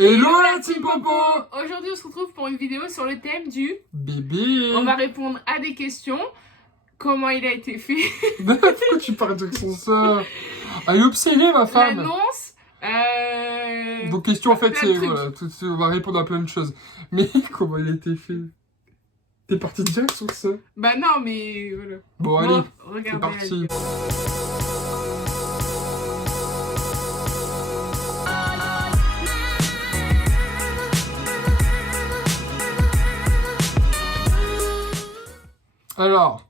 Hello la team Popo. Aujourd'hui on se retrouve pour une vidéo sur le thème du bébé. On va répondre à des questions. Comment il a été fait? Pourquoi tu parles de son sœur? Elle est obsédée ma femme. L'annonce. Donc question en fait plein de c'est trucs. voilà, on va répondre à plein de choses. Mais comment il a été fait? T'es parti direct sur ça? Bah non mais voilà. Bon allez, c'est regardez. parti. Alors,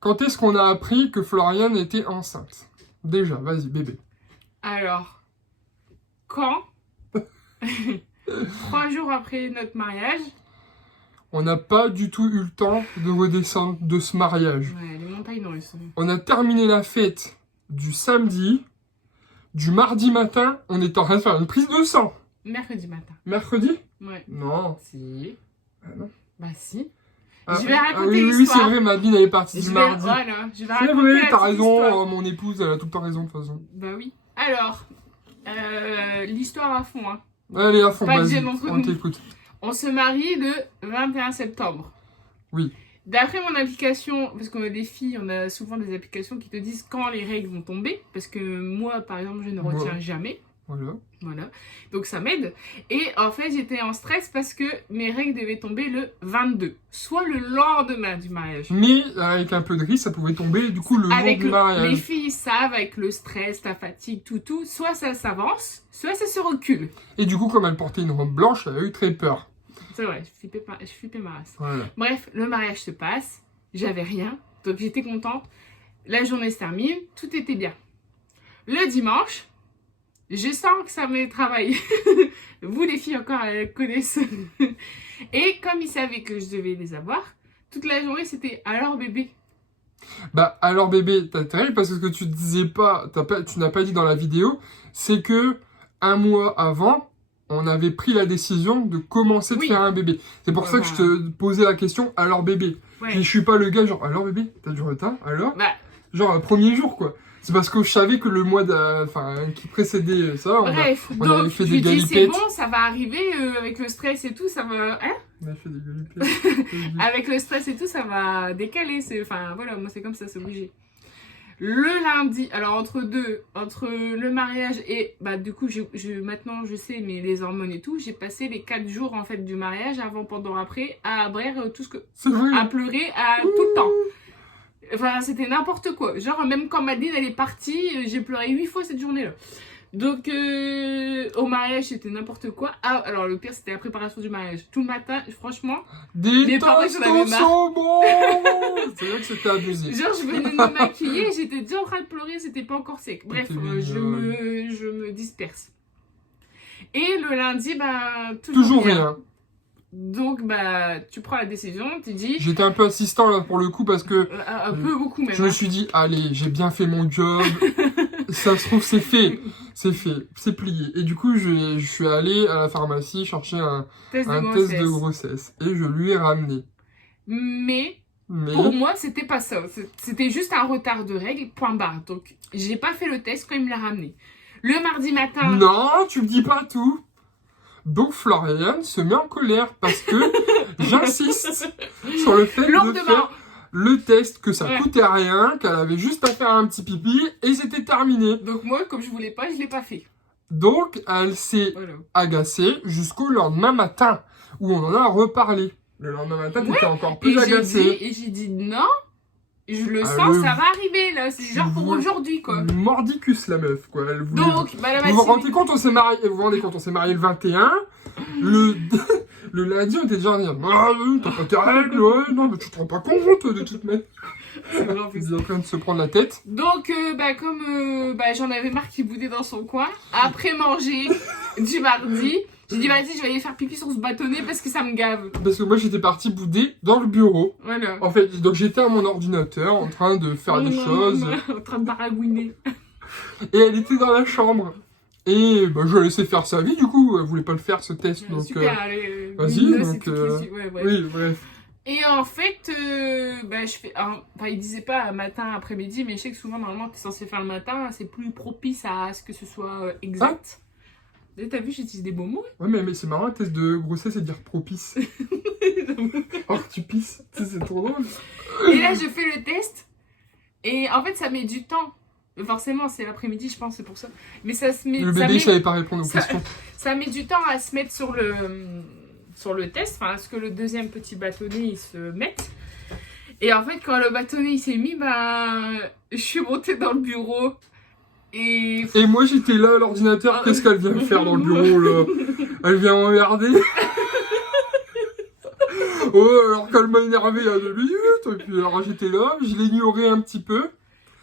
quand est-ce qu'on a appris que Floriane était enceinte? Déjà, vas-y, bébé. Alors, quand 3 jours après notre mariage. On n'a pas du tout eu le temps de redescendre de ce mariage. Ouais, les montagnes russes. On a terminé la fête du samedi. Du mardi matin, on était en train de faire une prise de sang. Mercredi matin. Mercredi? Ouais. Non. Si. Ah non. Bah si. Ah, Je vais raconter oui, l'histoire. c'est vrai, Madeleine elle est partie du mardi. Voilà, je vais C'est raconter vrai, la t'as petite raison, histoire. mon épouse, elle a tout le temps raison de toute façon. Bah oui. Alors, l'histoire à fond, hein. Allez, à fond, Pas de vas-y, gêne entre on nous. t'écoute. On se marie le 21 septembre. Oui. D'après mon application, parce qu'on a des filles, on a souvent des applications qui te disent quand les règles vont tomber. Parce que moi, par exemple, je ne retiens jamais. Voilà. Donc ça m'aide. Et en fait, j'étais en stress parce que mes règles devaient tomber le 22. Soit le lendemain du mariage. Mais avec un peu de risque, ça pouvait tomber du coup le jour du mariage. Les filles savent, avec le stress, la fatigue, tout, soit ça s'avance, soit ça se recule. Et du coup, comme elle portait une robe blanche, elle a eu très peur. C'est vrai, je flippais ma race. Voilà. Bref, le mariage se passe, j'avais rien, donc j'étais contente. La journée se termine, tout était bien. Le dimanche, je sens que ça m'est travaillé. Vous les filles encore, elles connaissent. Et comme ils savaient que je devais les avoir, toute la journée c'était alors bébé. Bah alors bébé, t'as terrible parce que ce que tu disais pas, tu n'as pas dit dans la vidéo, c'est que un mois avant, on avait pris la décision de commencer de faire un bébé. C'est pour ça que je te posais la question, alors bébé. Ouais. Et je suis pas le gars genre, alors bébé, t'as du retard, alors Bah, genre, premier jour, quoi. C'est parce que je savais que le mois qui précédait ça, bref, on donc avait fait je des lui dis galipettes. c'est bon, ça va arriver avec le stress et tout, ça va... Hein, On a fait des galipettes. avec le stress et tout, ça va décaler. Enfin, voilà, moi c'est comme ça, c'est obligé. Le lundi, alors entre le mariage et... Bah du coup, maintenant je sais, mais les hormones et tout, j'ai passé les 4 jours en fait du mariage, avant, pendant, après, à braire tout ce que... À pleurer, tout le temps. Enfin, c'était n'importe quoi. Genre, même quand Madeleine, elle est partie, j'ai pleuré 8 fois cette journée-là. Donc, au mariage, c'était n'importe quoi. Ah, alors, le pire, c'était la préparation du mariage. Tout le matin, franchement, des parents, toasts j'en avais au marre. saumon. C'est vrai que c'était abusé. Genre, je venais de me maquiller, j'étais déjà en train de pleurer, c'était pas encore sec. Bref, je me disperse. Et le lundi, bah, toujours rien. Donc, bah, tu prends la décision, tu dis... J'étais un peu assistant, là, pour le coup, parce que... un peu, beaucoup, même. Je me suis dit, allez, j'ai bien fait mon job. Ça se trouve, c'est fait. C'est fait. C'est plié. Et du coup, je suis allé à la pharmacie chercher un test de grossesse. Et je lui ai ramené. Mais pour moi, c'était pas ça. C'était juste un retard de règles, point barre. Donc, j'ai pas fait le test quand il me l'a ramené. Le mardi matin... Non, tu me dis pas tout. Donc Floriane se met en colère parce que j'insiste sur le fait de faire le test, que ça coûtait rien, qu'elle avait juste à faire un petit pipi et c'était terminé. Donc moi, comme je voulais pas, je l'ai pas fait. Donc elle s'est agacée jusqu'au lendemain matin où on en a reparlé. Le lendemain matin, t'étais encore plus agacée. Et j'ai dit non. Je le sens, ça va arriver là, c'est genre pour aujourd'hui quoi. Mordicus la meuf quoi. Elle voulait... Donc, bah, vous vous rendez compte, on s'est marié le 21. Le lundi, on était déjà en disant, ah, t'as pas tes règles, ouais, non, mais tu te rends pas compte de toute manière. Il est en train de se prendre la tête. Donc, comme j'en avais marre qu'il boudait dans son coin, après manger du mardi, j'ai dit, vas-y, je vais aller faire pipi sur ce bâtonnet parce que ça me gave. Parce que moi, j'étais partie bouder dans le bureau. Voilà. En fait, donc j'étais à mon ordinateur en train de faire des choses. En train de baragouiner. Et elle était dans la chambre. Et bah, je l'ai laissé faire sa vie, du coup, elle voulait pas le faire ce test. Donc, super, vas-y, donc. Oui, bref. Et en fait, je fais. Enfin, il disait pas matin, après-midi, mais je sais que souvent, normalement, t'es censé faire le matin, c'est plus propice à ce que ce soit exact. Et t'as vu, j'utilise des beaux mots. Ouais, mais c'est marrant, un test de grossesse, c'est dire propice. Oh, tu pisses. Tu sais, c'est trop drôle. Et là, je fais le test. Et en fait, ça met du temps. Forcément, c'est l'après-midi, je pense, c'est pour ça. Mais ça se met. Le bébé, il savait pas répondre aux questions. Ça met du temps à se mettre sur le test, enfin, à ce que le deuxième petit bâtonnet il se mette. Et en fait, quand le bâtonnet il s'est mis, je suis montée dans le bureau. Et moi, j'étais là à l'ordinateur. Qu'est-ce qu'elle vient faire dans le bureau, là? Elle vient m'emmerder. Oh, alors qu'elle m'a énervé il y a 2 minutes. Et puis, alors, j'étais là, je l'ignorais un petit peu.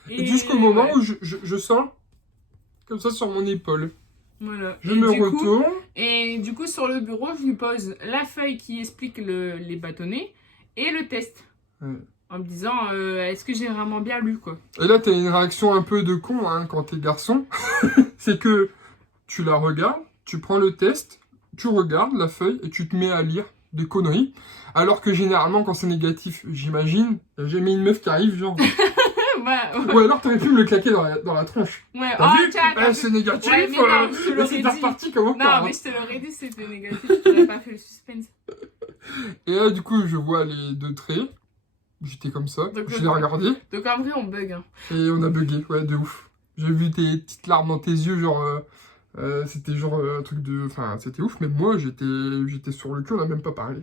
Et jusqu'au moment où je sens comme ça sur mon épaule. Voilà. Je me retourne. Et du coup, sur le bureau, je lui pose la feuille qui explique les bâtonnets et le test. Ouais. En me disant, est-ce que j'ai vraiment bien lu, quoi. Et là, t'as une réaction un peu de con, hein, quand t'es garçon. C'est que tu la regardes, tu prends le test, tu regardes la feuille et tu te mets à lire des conneries. Alors que généralement, quand c'est négatif, j'imagine, j'ai jamais une meuf qui arrive, genre... Ou alors t'aurais pu me le claquer dans la tronche. Ouais, t'as vu c'est négatif, ouais, mais non, je te l'aurais c'est dit. reparti comme encore. Non, mais je te l'aurais dit, c'était négatif, je t'aurais pas fait le suspense. Et là, du coup, je vois les 2 traits. J'étais comme ça, donc, je l'ai regardé. Donc en vrai, on bug. Hein. Et on a bugué, ouais, de ouf. J'ai vu tes petites larmes dans tes yeux, genre... c'était genre un truc de... Enfin, c'était ouf, mais moi, j'étais sur le cul, on n'a même pas parlé.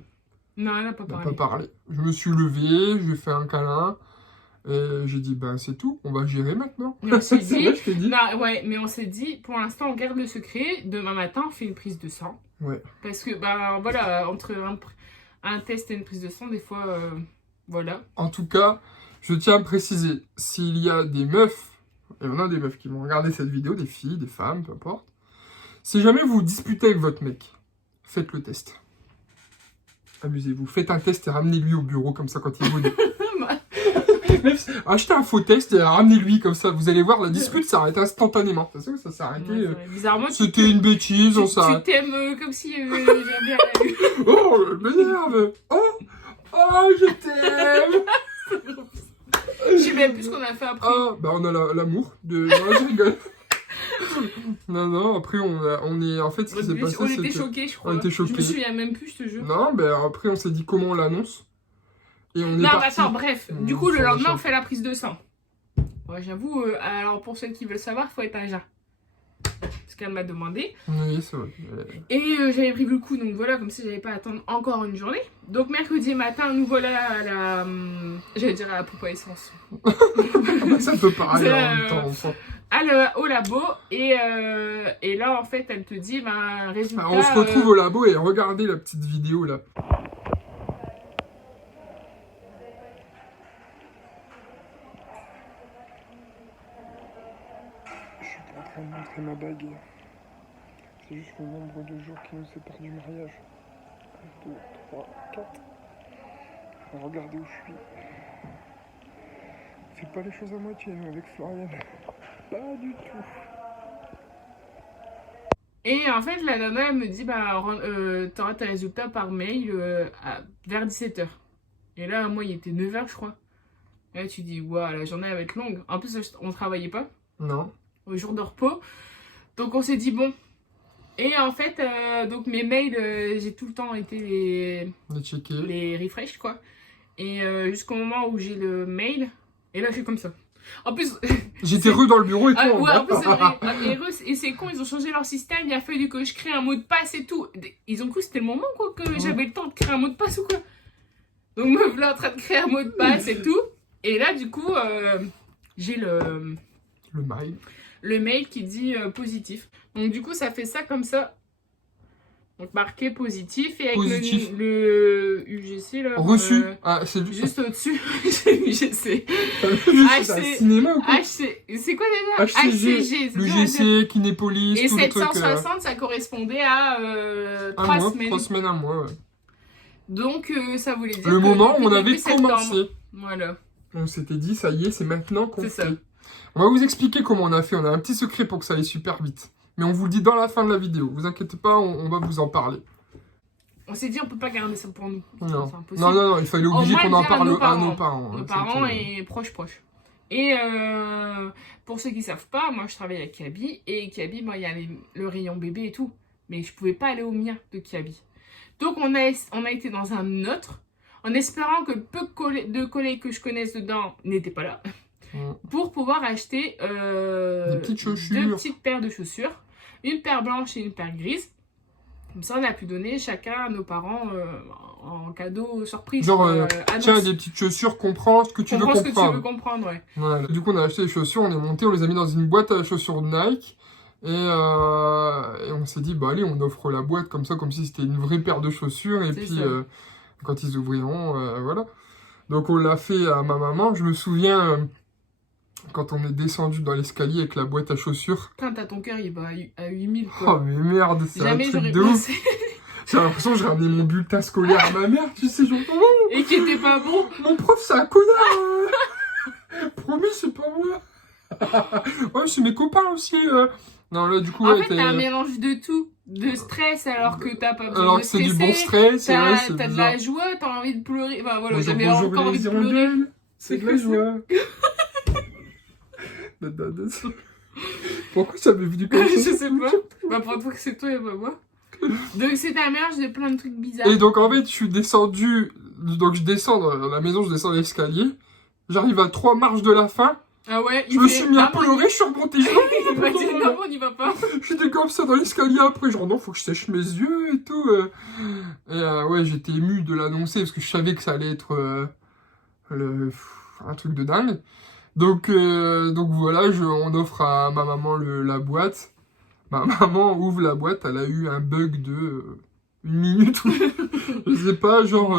Non, elle n'a pas parlé. Je me suis levé, je lui ai fait un câlin. J'ai dit, c'est tout, on va gérer maintenant. Mais on s'est dit, vrai, je t'ai dit. Non, ouais, mais on s'est dit, pour l'instant, on garde le secret. Demain matin, on fait une prise de sang. Ouais. Parce que, voilà, entre un test et une prise de sang, des fois, voilà. En tout cas, je tiens à préciser, s'il y a des meufs, et on a des meufs qui vont regarder cette vidéo, des filles, des femmes, peu importe. Si jamais vous vous disputez avec votre mec, faites le test. Amusez-vous, faites un test et ramenez-lui au bureau comme ça quand il vous dit. Achetez un faux test et ramenez-lui comme ça. Vous allez voir, la dispute s'arrête instantanément. C'est sûr que ça s'est arrêté. Ouais, bizarrement, c'était une bêtise, on s'arrête. Tu t'aimes comme si j'avais rien eu. Oh, elle m'énerve. Oh, je t'aime. Je sais même plus ce qu'on a fait après. Ah, on a l'amour de... Non, je rigole. Non, après, on est... En fait, ce qui s'est passé, on était choqués, je crois. On était choqués. Je me souviens même plus, je te jure. Non, après, on s'est dit comment on l'annonce. Et on est non, parti. Attends, bref. Du coup, le lendemain, on fait la prise de sang. Ouais, j'avoue, alors pour ceux qui veulent savoir, il faut être agent. Ce qu'elle m'a demandé. Oui, c'est vrai. Et j'avais prévu le coup, donc voilà, comme si j'avais pas à attendre encore une journée. Donc mercredi matin, nous voilà à la... J'allais dire à la pompe à essence. Ça peut parler en même temps. Au labo, et là, en fait, elle te dit, résultat... Alors, on se retrouve au labo et regardez la petite vidéo, là. Je suis pas en train de montrer ma bague. C'est juste le nombre de jours qui nous séparent du mariage. 1, 2, 3, 4. Regardez où je suis. Fais pas les choses à moitié, nous, avec Florian. Pas du tout. Et en fait, la nana, elle me dit, t'auras tes résultats par mail vers 17h. Et là, moi, il était 9h, je crois. Et là, tu dis, waouh, la journée va être longue. En plus, on travaillait pas. Non. Au jour de repos. Donc, on s'est dit, bon. Et en fait, donc mes mails, j'ai tout le temps été les refresh, quoi. Et jusqu'au moment où j'ai le mail, et là, je suis comme ça. En plus... J'étais rue dans le bureau et tout. Ouais, en plus, c'est vrai. Et c'est con, ils ont changé leur système. Il a fallu que je crée un mot de passe et tout. Ils ont cru que c'était le moment, quoi, que j'avais le temps de créer un mot de passe ou quoi. Donc, me voilà en train de créer un mot de passe et tout. Et là, du coup, j'ai le mail. Le mail qui dit positif. Donc, du coup, ça fait ça comme ça. Donc, marqué positif. Et avec le UGC, là. Reçu. C'est juste au-dessus. J'ai UGC. C'est un cinéma ou quoi? C'est quoi déjà? HCG. L'UGC, Kinépolis, et tout 760, ça correspondait à 3 semaines. 3 semaines, un mois, ouais. Donc, ça voulait dire le moment où on avait commencé. Voilà. On s'était dit, ça y est, c'est maintenant qu'on fait. C'est ça. On va vous expliquer comment on a fait. On a un petit secret pour que ça aille super vite. Mais on vous le dit dans la fin de la vidéo. Vous inquiétez pas, on va vous en parler. On s'est dit, on peut pas garder ça pour nous. Non, il fallait obliger qu'on en parle à nos parents. Nos parents et proches. Et pour ceux qui savent pas, moi je travaille à Kiabi. Et Kiabi, moi il y a le rayon bébé et tout. Mais je pouvais pas aller au mien de Kiabi. Donc on a été dans un autre, en espérant que peu de collègues que je connaisse dedans n'étaient pas là. Pour pouvoir acheter des petites chaussures. 2 petites paires de chaussures. Une paire blanche et une paire grise. Comme ça, on a pu donner chacun à nos parents en cadeau surprise. Genre, tiens, des petites chaussures, comprends ce que tu veux comprendre. Ce que tu veux comprendre, ouais. Voilà. Du coup, on a acheté les chaussures, on est monté, on les a mis dans une boîte à chaussures Nike. Et on s'est dit, bah allez, on offre la boîte comme ça, comme si c'était une vraie paire de chaussures. Et puis, quand ils ouvriront, voilà. Donc, on l'a fait à ma maman. Je me souviens, quand on est descendu dans l'escalier avec la boîte à chaussures. Putain, t'as ton cœur, il va à 8000, quoi. Oh, mais merde, c'est un Jamais truc j'aurais de ouf. pensé. J'ai l'impression que j'ai ramené mon bulletin scolaire à ma mère, tu sais, genre... Oh, et qui était pas bon. Mon prof, c'est un connard. Promis, c'est pas moi. Ouais, c'est mes copains aussi. Non, là, du coup, en fait, t'as un mélange de tout. De stress, alors que t'as pas besoin de stresser. Alors que c'est du bon stress. T'as de la joie, t'as envie de pleurer. Enfin, voilà, j'avais encore envie de pleurer. C'est de la joie. Pourquoi ça m'est venu comme ça? Je sais pas. Bah, pour toi que c'est toi et pas moi. Donc, c'était un mélange de plein de trucs bizarres. Et donc, en fait, je suis descendu. Donc, je descends dans la maison, je descends l'escalier. J'arrive à 3 marches de la fin. Ah ouais, je me suis mis à pleurer, je suis remonté. Il m'a dit non, on n'y va pas. J'étais comme ça dans l'escalier après, genre non, faut que je sèche mes yeux et tout. Et ouais, j'étais ému de l'annoncer parce que je savais que ça allait être un truc de dingue. Donc voilà, on offre à ma maman la boîte. Ma maman ouvre la boîte, elle a eu un bug de 1 minute. Je sais pas, genre...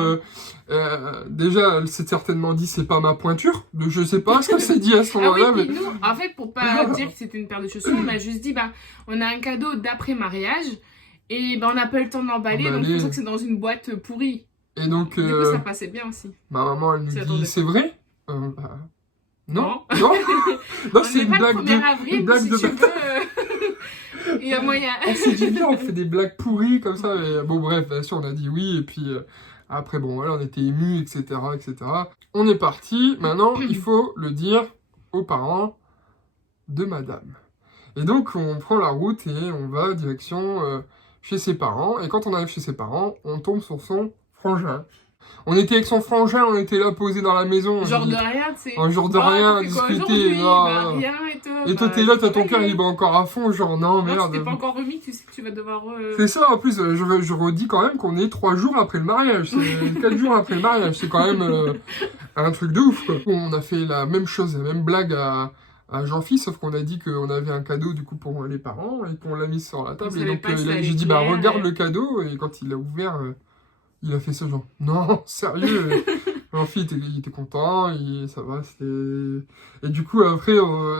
déjà, elle s'est certainement dit, c'est pas ma pointure. Donc je sais pas ce qu'elle s'est dit à ce moment-là. Oui, mais nous, en fait, pour pas dire que c'était une paire de chaussures, on m'a juste dit, bah, on a un cadeau d'après-mariage. Et bah, on n'a pas eu le temps d'emballer, donc c'est pour ça que c'est dans une boîte pourrie. Et donc... Du coup, ça passait bien aussi. Ma maman, elle nous dit, c'est vrai non. Non, c'est une blague de... Une blague si de... tu veux, il y a moyen. On s'est dit, bien, on fait des blagues pourries comme ça. Et, bon, bref, bien sûr, on a dit oui. Et puis, après, bon, voilà, on était émus, etc., etc. On est parti. Maintenant, il faut le dire aux parents de madame. Et donc, on prend la route et on va direction chez ses parents. Et quand on arrive chez ses parents, on tombe sur son frangin. On était avec son frangin, on était là posé dans la maison. Genre de rien, tu sais. Un genre de rien, discuter. Rien et toi, t'es là, t'as ton cœur, il bat encore à fond, genre non, merde. Non, tu t'es pas encore remis, tu sais que tu vas devoir... C'est ça, en plus, je redis quand même qu'on est 3 jours après le mariage. C'est 4 jours après le mariage, c'est quand même un truc de ouf, quoi. On a fait la même chose, la même blague à Jean-Fils, sauf qu'on a dit qu'on avait un cadeau du coup pour les parents et qu'on l'a mis sur la table. Et donc j'ai dit, bah regarde le cadeau, et quand il l'a ouvert... il a fait ça genre, non, sérieux. Jean-Philippe, il était content, ça va, c'était... Et du coup, après,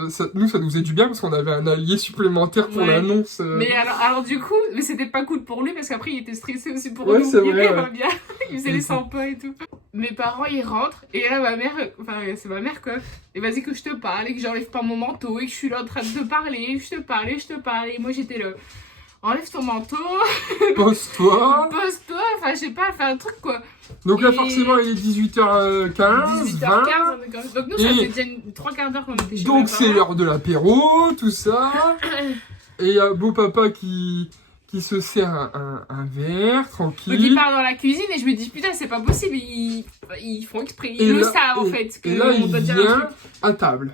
ça nous faisait du bien parce qu'on avait un allié supplémentaire pour l'annonce. Mais alors du coup, mais c'était pas cool pour lui parce qu'après, il était stressé aussi pour nous. C'est vrai, il va bien. Il faisait les 100 pas et tout. Mes parents, ils rentrent, et là, ma mère, enfin, c'est ma mère, quoi. Et vas-y que je te parle, et que j'enlève pas mon manteau, et que je suis là en train de te parler, et je te parle, et je te parle. Et moi, j'étais là... Enlève ton manteau. Pose-toi. Pose-toi. Enfin, je sais pas, fais un truc, quoi. Donc là, forcément, il est 18h15. 18h15. Donc nous, ça faisait déjà 3 quarts d'heure qu'on était chez donc c'est l'heure de l'apéro, tout ça. Et il y a beau papa qui se sert un verre, tranquille. Donc il part dans la cuisine et je me dis, putain, c'est pas possible. Ils font exprès. Ils le savent, en fait. Et là, il vient à table.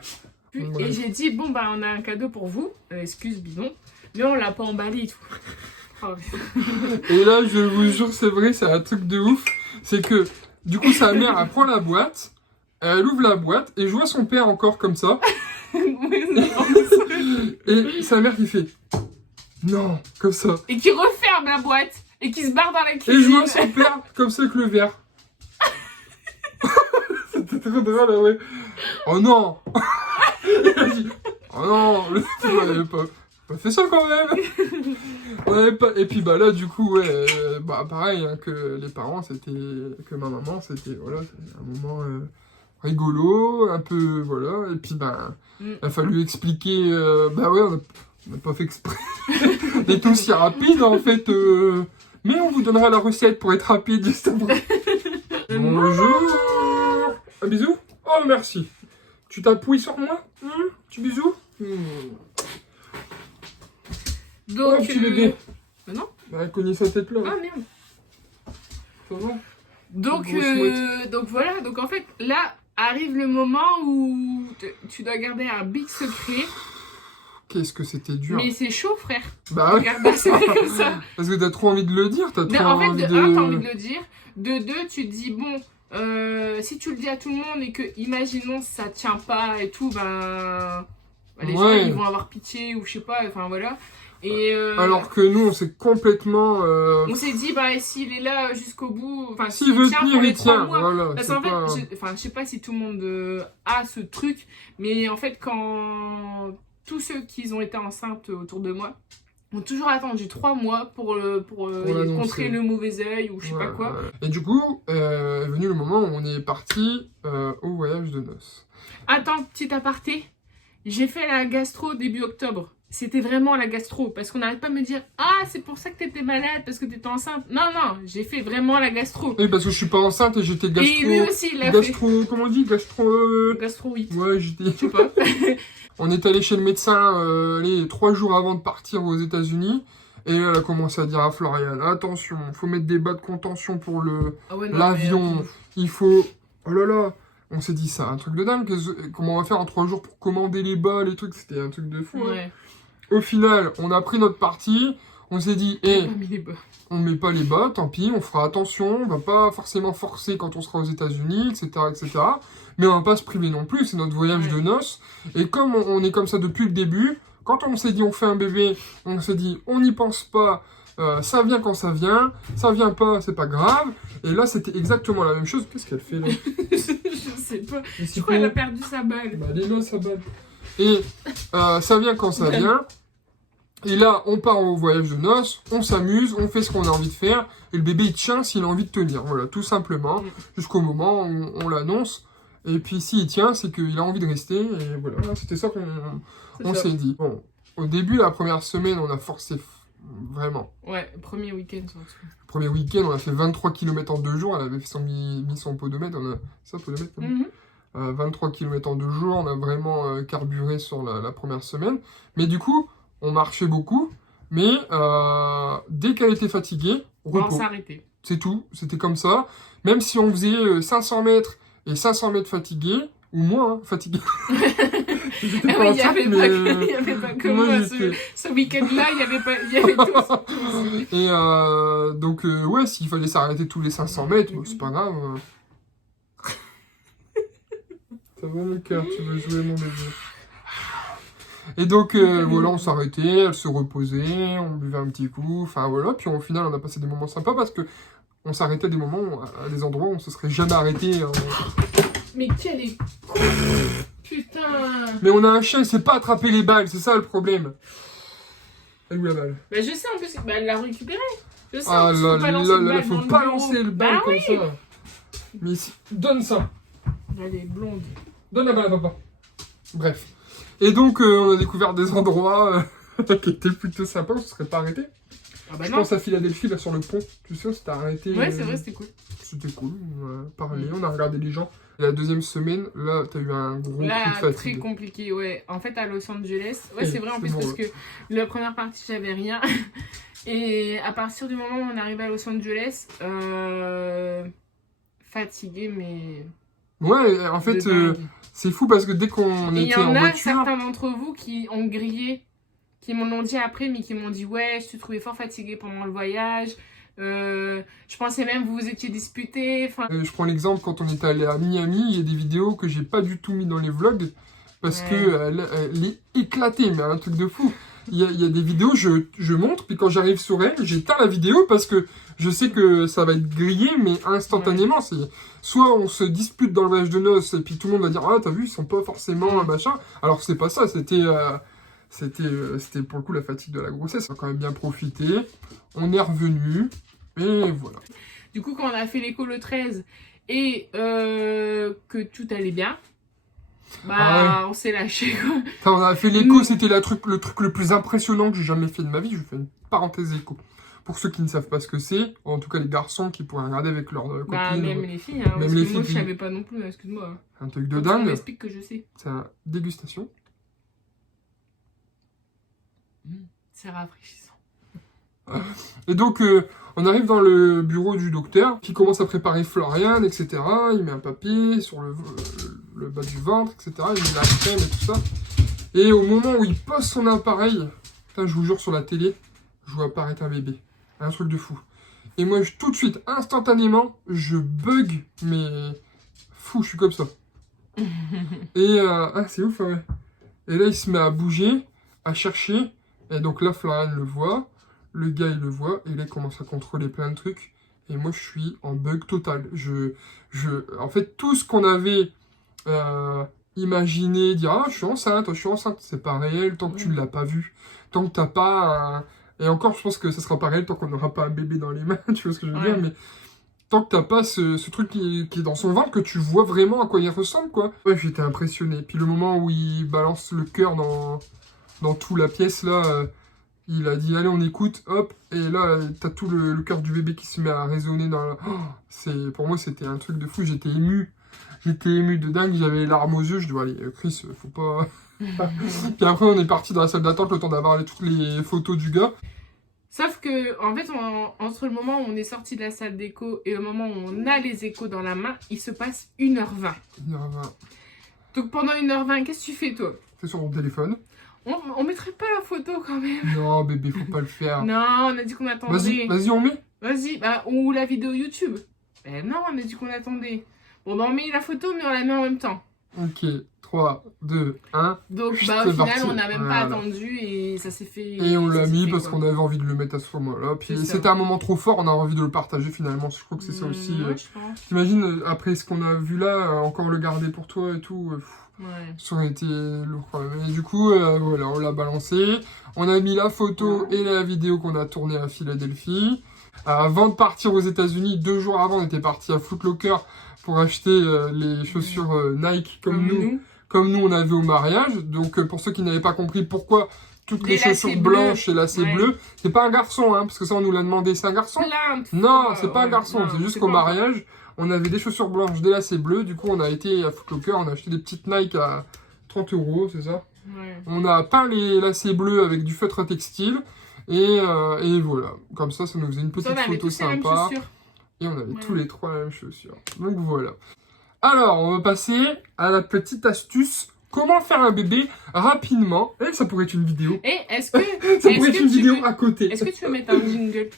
Et j'ai dit, bon, bah, on a un cadeau pour vous. Excuse, bidon. Mais on l'a pas emballé et tout. Oh, et là, je vous jure, c'est vrai, c'est un truc de ouf. C'est que, du coup, sa mère, elle prend la boîte, elle ouvre la boîte, et je vois son père encore comme ça. Et sa mère qui fait, non, comme ça. Et qui referme la boîte, et qui se barre dans la cuisine. Et je vois son père comme ça avec le verre. C'était trop drôle, ouais. Oh non. Il a dit, oh non, le film n'avait pas fait ça quand même. On avait pas... Et puis bah là du coup ouais, bah pareil hein, que les parents, c'était que ma maman, c'était voilà, un moment rigolo, un peu voilà, et puis bah il a fallu expliquer, bah ouais, on n'a pas fait exprès d'être aussi rapide en fait, mais on vous donnera la recette pour être rapide juste après. Bonjour. Un bisou. Oh merci. Tu t'appuies sur moi? Petit bisou? Donc, Oh, petit bébé. Bah non. Bah, elle cognait sa tête là. Ah merde. Ça va? Donc voilà, donc en fait, là arrive le moment où tu dois garder un big secret. Qu'est-ce que c'était dur. Mais c'est chaud, frère. Bah ouais. Garde un secret comme ça. Parce que t'as trop envie de le dire, En fait, de un, t'as envie de le dire. De deux, tu te dis, bon, si tu le dis à tout le monde et que, imaginons, ça tient pas et tout, ben, les gens, ils vont avoir pitié ou je sais pas, enfin voilà. Et alors que nous, on s'est complètement... on s'est dit, bah, s'il est là jusqu'au bout, enfin, s'il veut tenir, il tient, mois, voilà. parce qu'en fait, je sais pas si tout le monde a ce truc, mais en fait, quand tous ceux qui ont été enceintes autour de moi ont toujours attendu 3 mois pour contrer le mauvais œil ou je sais pas quoi. Et du coup, est venu le moment où on est parti au voyage de noces. Attends, petit aparté, j'ai fait la gastro début octobre. C'était vraiment la gastro, parce qu'on n'arrête pas de me dire « Ah, c'est pour ça que t'étais malade, parce que t'étais enceinte. » Non, non, j'ai fait vraiment la gastro. Oui, parce que je suis pas enceinte et j'étais gastro... Et lui aussi, il l'a fait. Comment on dit? Gastro... Gastro 8. Ouais, j'étais... Je sais pas. On est allé chez le médecin 3 jours avant de partir aux États-Unis. Et là, elle a commencé à dire à Florian, attention, faut mettre des bas de contention pour l'avion. Il faut... Oh là là. On s'est dit ça, un truc de dingue. Comment on va faire en 3 jours pour commander les bas, les trucs. C'était un truc de fou. Ouais. Hein. Au final, on a pris notre partie. On s'est dit, on met pas les bas, tant pis, on fera attention. On va pas forcément forcer quand on sera aux États-Unis, etc., etc. Mais on va pas se priver non plus. C'est notre voyage de noces. Et comme on est comme ça depuis le début, quand on s'est dit on fait un bébé, on s'est dit on n'y pense pas. Ça vient quand ça vient pas, c'est pas grave. Et là, c'était exactement la même chose. Qu'est-ce qu'elle fait là? Je sais pas. Je crois qu'elle a perdu sa balle. Bah, elle est là, sa balle. Et ça vient quand ça vient. Et là, on part au voyage de noces, on s'amuse, on fait ce qu'on a envie de faire. Et le bébé, il tient s'il a envie de tenir. Voilà, tout simplement. Jusqu'au moment où on l'annonce. Et puis, s'il tient, c'est qu'il a envie de rester. Et voilà, c'était ça qu'on s'est dit. Bon, au début, la première semaine, on a forcé. Vraiment. Ouais, premier week-end surtout. Premier week-end, on a fait 23 km en 2 jours. Elle avait mis son podomètre. Ça, podomètre 23 km en 2 jours. On a vraiment carburé sur la première semaine. Mais du coup, on marchait beaucoup. Mais dès qu'elle était fatiguée, repos. On s'arrêtait. C'est tout. C'était comme ça. Même si on faisait 500 mètres et 500 mètres fatigués, ou moins fatigués. Il n'y avait pas que moi. Ce week-end-là, il y avait tous. Et donc, ouais, s'il fallait s'arrêter tous les 500 mètres, c'est pas grave. Ça va mon cœur, tu veux jouer mon bébé. Et donc, voilà, on s'arrêtait, elle se reposait, on buvait un petit coup, enfin voilà. Puis au final, on a passé des moments sympas parce que on s'arrêtait à des moments, à des endroits où on se serait jamais arrêté. Mais quel est con! Putain! Mais on a un chien, il sait pas attraper les balles, c'est ça le problème. Elle est où la balle? Bah je sais en plus, bah, elle l'a récupérée. Je sais, ah là là, faut pas lancer le bal comme oui. ça. Mais donne ça. Elle est blonde. Donne la balle à papa. Bref. Et donc on a découvert des endroits qui étaient plutôt sympas, on se serait pas arrêté. Ah bah je non. pense à Philadelphie, là sur le pont. Tu sais, on s'était arrêté. Ouais, c'est vrai, c'était cool. C'était cool, on a parlé, on a regardé les gens. Et la deuxième semaine, là, t'as eu un gros coup de fatigue. Très compliqué, ouais. En fait, à Los Angeles, ouais, c'est vrai en plus, parce que la première partie, j'avais rien. Et à partir du moment où on arrive à Los Angeles, fatigué, mais... Ouais, en fait, c'est fou parce que dès qu'on était en voiture... Il y en a certains d'entre vous qui ont grillé, qui m'en ont dit après, mais qui m'ont dit « Ouais, je te trouvais fort fatigué pendant le voyage. Je pensais même que vous vous étiez disputés. » Je prends l'exemple, quand on était allé à Miami, il y a des vidéos que j'ai pas du tout mis dans les vlogs parce que elle est éclatée, mais un truc de fou. Il y a des vidéos, je montre, puis quand j'arrive sur elle, j'éteins la vidéo parce que je sais que ça va être grillé, mais instantanément. C'est soit on se dispute dans le voyage de noces, et puis tout le monde va dire « Ah, t'as vu, ils sont pas forcément machin. » Alors c'est pas ça, c'était pour le coup la fatigue de la grossesse. On a quand même bien profité, on est revenu, et voilà. Du coup, quand on a fait l'écho le 13, et que tout allait bien, bah on s'est lâché quoi. Quand on a fait l'écho, c'était le truc le plus impressionnant que j'ai jamais fait de ma vie. Je fais une parenthèse écho. Pour ceux qui ne savent pas ce que c'est, en tout cas les garçons qui pourraient regarder avec leurs copines. Bah, même les filles, hein, même les moi, filles je savais pas non plus, excuse-moi. Un truc de On dingue. m'explique que je sais. C'est une dégustation. C'est rafraîchissant. Et donc, on arrive dans le bureau du docteur, qui commence à préparer Florian, etc. Il met un papier sur le bas du ventre, etc. Il met la crème et tout ça. Et au moment où il pose son appareil, putain, je vous jure, sur la télé, je vois apparaître un bébé. Un truc de fou. Et moi, tout de suite, instantanément, je bug, mais fou, je suis comme ça. Et c'est ouf, ouais. Et là, il se met à bouger, à chercher. Et donc là, Florian le voit. Le gars, il le voit. Et là, il commence à contrôler plein de trucs. Et moi, je suis en bug total. En fait, tout ce qu'on avait imaginé, dire « Ah, je suis enceinte, c'est pas réel tant que tu ne l'as pas vu. Tant que t'as pas un... Et encore, je pense que ça sera pas réel tant qu'on n'aura pas un bébé dans les mains. Tu vois ce que je veux dire, mais tant que t'as pas ce truc qui est dans son ventre, que tu vois vraiment à quoi il ressemble, quoi. Ouais, j'étais impressionné. Puis le moment où il balance le cœur dans toute la pièce, là, il a dit, allez, on écoute, hop. Et là, t'as tout le cœur du bébé qui se met à résonner dans la... Pour moi, c'était un truc de fou. J'étais ému. J'étais ému de dingue. J'avais les larmes aux yeux. Je dis, allez, Chris, faut pas... Puis après, on est parti dans la salle d'attente, le temps d'avoir toutes les photos du gars. Sauf que, en fait, entre le moment où on est sorti de la salle d'écho et le moment où on a les échos dans la main, il se passe 1h20. 1h20. Donc pendant 1h20, qu'est-ce que tu fais, toi? C'est sur mon téléphone. On mettrait pas la photo quand même. Non, bébé, faut pas le faire. Non, on a dit qu'on attendait. Vas-y, on met. Vas-y, ou la vidéo YouTube. Ben non, on a dit qu'on attendait. Bon, on met la photo, mais on la met en même temps. Ok, 3, 2, 1. Donc, au final, on n'a même pas attendu et ça s'est fait. Et on l'a mis parce qu'on avait envie de le mettre à ce moment-là. Puis c'était un moment trop fort, on a envie de le partager finalement. Je crois que c'est ça aussi. Ouais, je pense. T'imagines, après ce qu'on a vu là, encore le garder pour toi et tout. Ça aurait été lourd. Et du coup, voilà, on l'a balancé. On a mis la photo et la vidéo qu'on a tournée à Philadelphie. Avant de partir aux États-Unis, 2 jours avant, on était parti à Foot Locker pour acheter les chaussures Nike comme nous on avait au mariage. Donc pour ceux qui n'avaient pas compris pourquoi toutes les chaussures blanches et lacets bleus, c'est pas un garçon, hein, parce que ça on nous l'a demandé, c'est un garçon? Non, c'est pas un garçon, c'est juste qu'au mariage, on avait des chaussures blanches, des lacets bleus, du coup on a été à Foot Locker, on a acheté des petites Nike à 30 €, c'est ça? On a peint les lacets bleus avec du feutre textile, et voilà, comme ça nous faisait une petite photo sympa. Et on avait tous les 3 la même chaussure. Donc voilà. Alors, on va passer à la petite astuce. Comment faire un bébé rapidement. Et ça pourrait être une vidéo. Et est-ce que... ça pourrait être une vidéo à côté. Est-ce que tu veux mettre un jingle?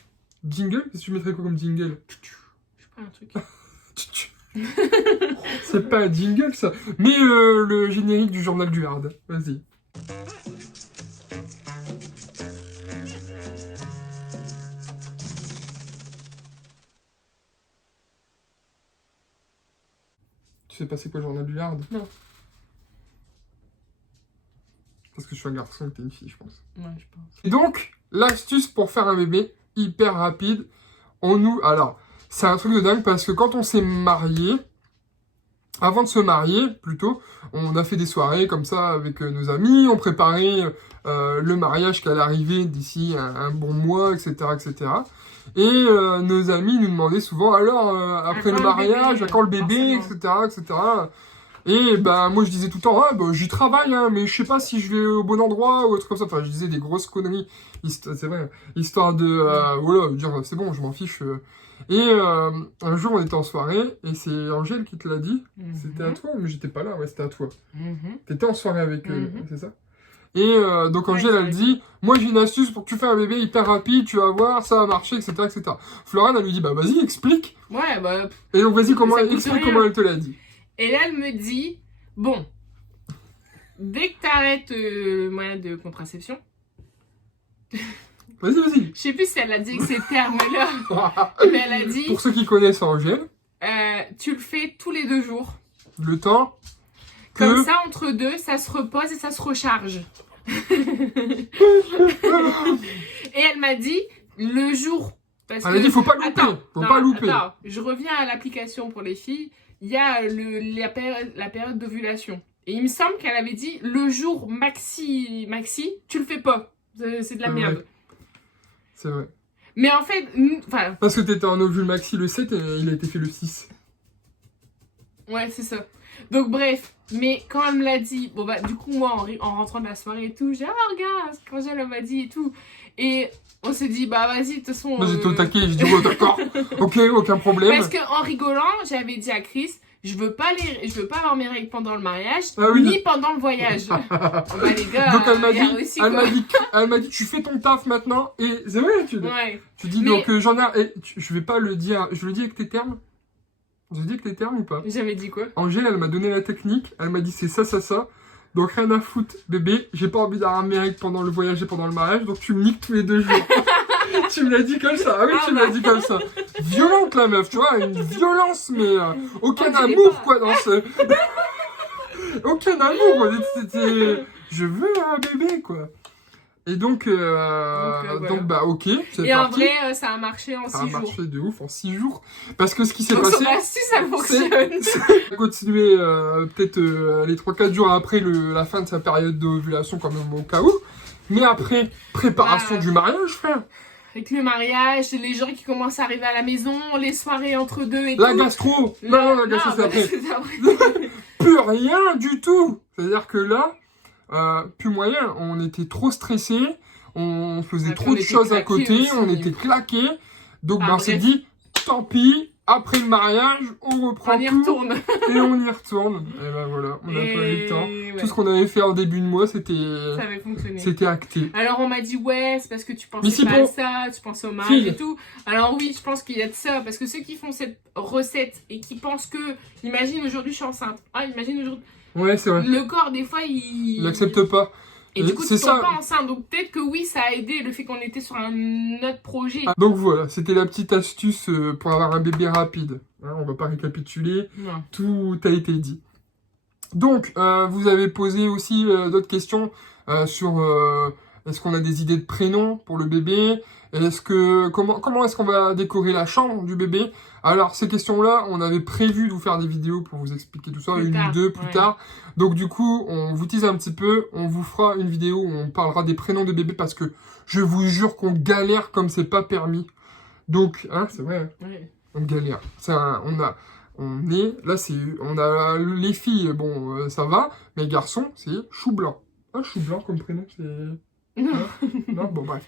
Jingle? Qu'est-ce que tu mettrais quoi comme jingle? Je sais pas, un truc. C'est pas un jingle, ça. Mais le générique du journal du Hard. Vas-y. Tu sais pas c'est quoi le journal du Hard? Non. Parce que je suis un garçon et que t'es une fille, je pense. Ouais, je pense. Et donc, l'astuce pour faire un bébé, hyper rapide. Alors, c'est un truc de dingue parce que quand on s'est marié, avant de se marier, plutôt, on a fait des soirées comme ça avec nos amis, on préparait le mariage qui allait arriver d'ici un bon mois, etc., etc. Et nos amis nous demandaient souvent, alors, après le mariage, à quand le bébé, etc., etc. Et moi je disais tout le temps, j'y travaille, hein, mais je sais pas si je vais au bon endroit ou autre comme ça. Enfin, je disais des grosses conneries, c'est vrai, histoire de, voilà, dire, c'est bon, je m'en fiche. Et un jour, on était en soirée, et c'est Angèle qui te l'a dit. C'était à toi, mais j'étais pas là, ouais, c'était à toi. T'étais en soirée avec eux, c'est ça? Et donc Angèle, elle dit, moi j'ai une astuce pour que tu fasses un bébé hyper rapide, tu vas voir, ça va marcher, etc., etc. Florian, elle lui dit, vas-y, explique. Ouais, Et donc vas-y, explique comment elle te l'a dit. Et là, elle me dit, bon, dès que t'arrêtes le moyen de contraception... Vas-y. Je sais plus si elle a dit ces termes-là, mais elle a dit... Pour ceux qui connaissent Angèle... tu le fais tous les 2 jours. Le temps que... Comme ça, entre deux, ça se repose et ça se recharge. Et elle m'a dit, le jour... Elle a dit, faut pas louper. Attends, je reviens à l'application pour les filles. Il y a la période d'ovulation. Et il me semble qu'elle avait dit, le jour maxi, tu le fais pas. C'est de la merde. C'est vrai. Mais en fait, enfin... Parce que t'étais en ovule maxi le 7 et il a été fait le 6. Ouais, c'est ça. Donc bref, mais quand elle me l'a dit, bon bah du coup moi en rentrant de la soirée et tout, j'ai regarde, quand elle m'a dit et tout. Et on s'est dit bah vas-y, de toute façon... Moi j'étais au taquet, je dis ouais d'accord, ok, aucun problème. Parce qu'en rigolant, j'avais dit à Chris, je veux pas avoir mes règles pendant le mariage, oui. ni pendant le voyage. Bah les gars, donc elle m'a dit tu fais ton taf maintenant et c'est vrai tu dis mais... donc j'en ai je vais pas le dire, je le dis avec tes termes. Je dis que tes termes ou pas? J'avais dit quoi? Angèle elle m'a donné la technique, elle m'a dit c'est ça. Donc rien à foutre bébé, j'ai pas envie d'avoir mes règles pendant le voyage et pendant le mariage, donc tu me niques tous les 2 jours. Tu me l'as dit comme ça, oui, tu me l'as dit comme ça. Violente la meuf, tu vois, une violence, mais aucun amour, quoi, dans ce... aucun amour, c'était... Je veux un bébé, quoi. Et donc voilà. Bah ok, c'est parti. Et en vrai, ça a marché en 6 jours. Ça a marché de ouf en 6 jours. Parce que ce qui s'est passé... ça fonctionne. On a continué peut-être les 3-4 jours après la fin de sa période d'ovulation, quand même, au cas où. Mais après, préparation du mariage, frère. Avec le mariage, les gens qui commencent à arriver à la maison, les soirées entre deux et la tout. Gastro. Non, la gastro, c'est après. Plus rien du tout. C'est-à-dire que là, plus moyen. On était trop stressés. On faisait trop de choses à côté. Aussi, on était claqués. Donc, on s'est dit, tant pis. Après le mariage, on reprend retourne. Et on y retourne. Et ben voilà, on n'a pas eu le temps. Ouais. Tout ce qu'on avait fait en début de mois, c'était... Ça avait fonctionné. C'était acté. Alors on m'a dit, ouais, c'est parce que tu pensais pas à ça, tu pensais au mariage et tout. Alors oui, je pense qu'il y a de ça. Parce que ceux qui font cette recette et qui pensent que... Imagine, aujourd'hui, je suis enceinte. Ah, imagine, aujourd'hui... Ouais, c'est vrai. Le corps, des fois, il n'accepte pas. Et du coup, tu tombes pas enceinte. Donc peut-être que oui, ça a aidé le fait qu'on était sur un autre projet. Donc voilà, c'était la petite astuce pour avoir un bébé rapide. Hein, on va pas récapituler. Non. Tout a été dit. Donc, vous avez posé aussi d'autres questions sur est-ce qu'on a des idées de prénoms pour le bébé? Comment est-ce qu'on va décorer la chambre du bébé? Alors, ces questions-là, on avait prévu de vous faire des vidéos pour vous expliquer tout ça, une ou deux plus tard. Donc, du coup, on vous tease un petit peu. On vous fera une vidéo où on parlera des prénoms de bébé parce que je vous jure qu'on galère comme c'est pas permis. Donc, hein, c'est vrai, on galère. On a les filles, bon, ça va, mais les garçons, c'est chou blanc. Un chou blanc comme prénom, c'est... Non. Non, bon bref.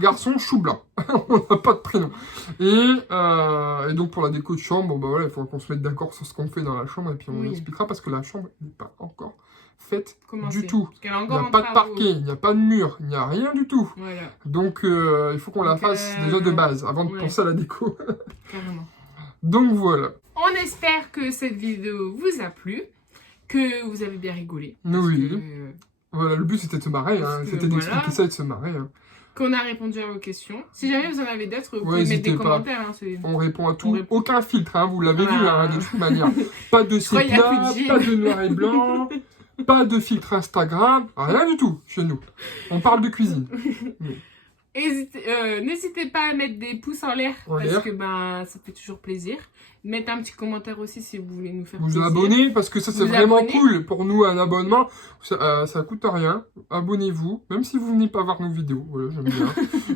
Garçon, chou blanc. On n'a pas de prénom. Et donc pour la déco de chambre, bon bah voilà, il faut qu'on se mette d'accord sur ce qu'on fait dans la chambre et puis on expliquera parce que la chambre n'est pas encore faite du tout. Il n'y a pas de parquet, il n'y a pas de mur, il n'y a rien du tout. Voilà. Donc il faut qu'on la fasse déjà de base avant de penser à la déco. Carrément. Donc voilà. On espère que cette vidéo vous a plu, que vous avez bien rigolé. Oui. Voilà, le but c'était de se marrer, hein. C'était d'expliquer ça et de se marrer. Hein. Qu'on a répondu à vos questions. Si jamais vous en avez d'autres, vous pouvez mettre des commentaires. Hein, on répond à tout. Aucun filtre, hein, vous l'avez vu hein, de toute manière. Pas de sépia, pas de noir et blanc, pas de filtre Instagram, rien du tout chez nous. On parle de cuisine. N'hésitez pas à mettre des pouces en l'air parce que ça fait toujours plaisir. Mettez un petit commentaire aussi si vous voulez nous faire plaisir. Vous abonnez parce que ça c'est vraiment cool pour nous, un abonnement. Ça coûte rien. Abonnez-vous, même si vous venez pas voir nos vidéos. Voilà,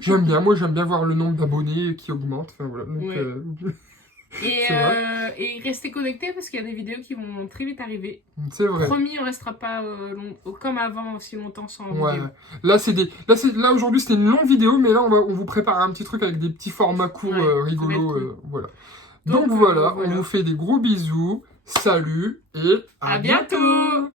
j'aime bien. Moi j'aime bien voir le nombre d'abonnés qui augmente. Enfin, voilà. Donc, et restez connectés parce qu'il y a des vidéos qui vont très vite arriver. C'est vrai. Promis, on restera pas comme avant aussi longtemps sans vidéo. Là aujourd'hui c'était une longue vidéo, mais là on vous prépare un petit truc avec des petits formats courts rigolos. Cool. Voilà. Donc voilà, on vous fait des gros bisous. Salut et à bientôt.